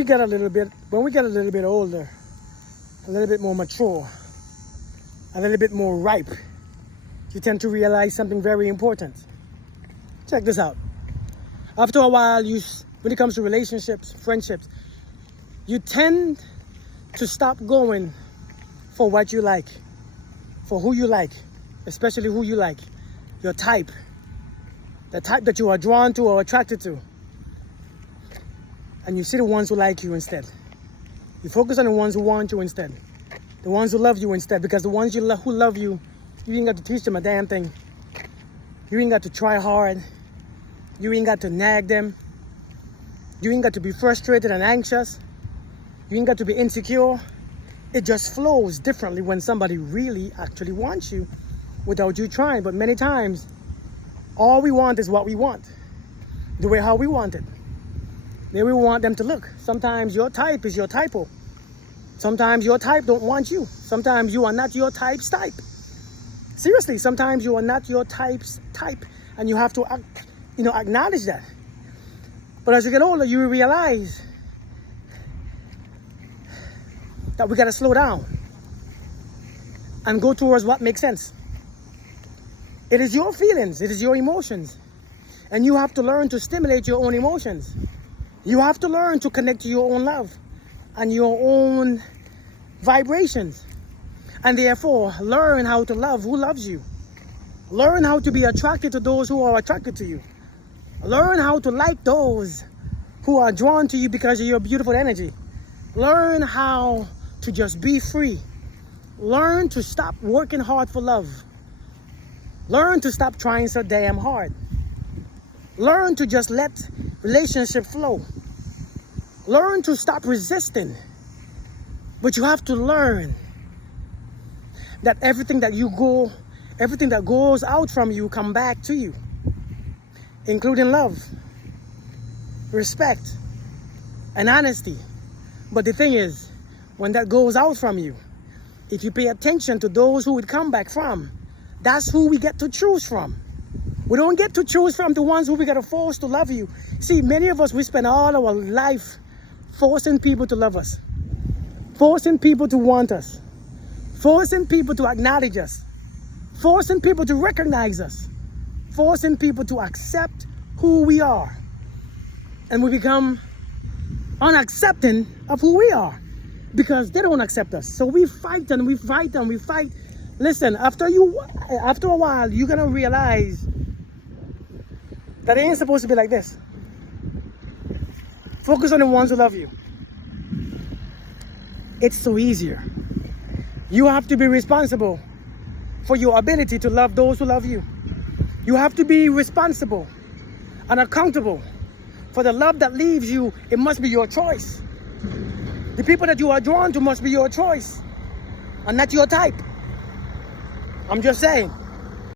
When we get a little bit older, a little bit more mature, a little bit more ripe, you tend to realize something very important. Check this out. After a while, when it comes to relationships, friendships, you tend to stop going for what you like, for who you like, especially who you like, your type, the type that you are drawn to or attracted to. And you see the ones who like you instead. You focus on the ones who want you instead. The ones who love you instead. Because the ones who love you, you ain't got to teach them a damn thing. You ain't got to try hard. You ain't got to nag them. You ain't got to be frustrated and anxious. You ain't got to be insecure. It just flows differently when somebody really actually wants you without you trying. But many times, all we want is what we want. The way how we want it. The way we want them to look. Sometimes your type is your typo. Sometimes your type don't want you. Sometimes you are not your type's type. Seriously, sometimes you are not your type's type. And you have to acknowledge that. But as you get older, you realize that we gotta slow down and go towards what makes sense. It is your feelings, it is your emotions. And you have to learn to stimulate your own emotions. You have to learn to connect to your own love and your own vibrations. And therefore, learn how to love who loves you. Learn how to be attracted to those who are attracted to you. Learn how to like those who are drawn to you because of your beautiful energy. Learn how to just be free. Learn to stop working hard for love. Learn to stop trying so damn hard. Learn to just let relationship flow. Learn to stop resisting. But you have to learn that everything that goes out from you come back to you, including love, respect, and honesty. But the thing is, when that goes out from you, if you pay attention to those who it come back from, that's who we get to choose from. We don't get to choose from the ones who we got to force to love you. See, many of us, we spend all our life forcing people to love us, forcing people to want us, forcing people to acknowledge us, forcing people to recognize us, forcing people to accept who we are. And we become unaccepting of who we are because they don't accept us. So we fight and we fight and we fight. Listen, after a while, you're gonna realize that it ain't supposed to be like this. Focus on the ones who love you. It's so easier. You have to be responsible for your ability to love those who love you. You have to be responsible and accountable for the love that leaves you. It must be your choice. The people that you are drawn to must be your choice and not your type. I'm just saying.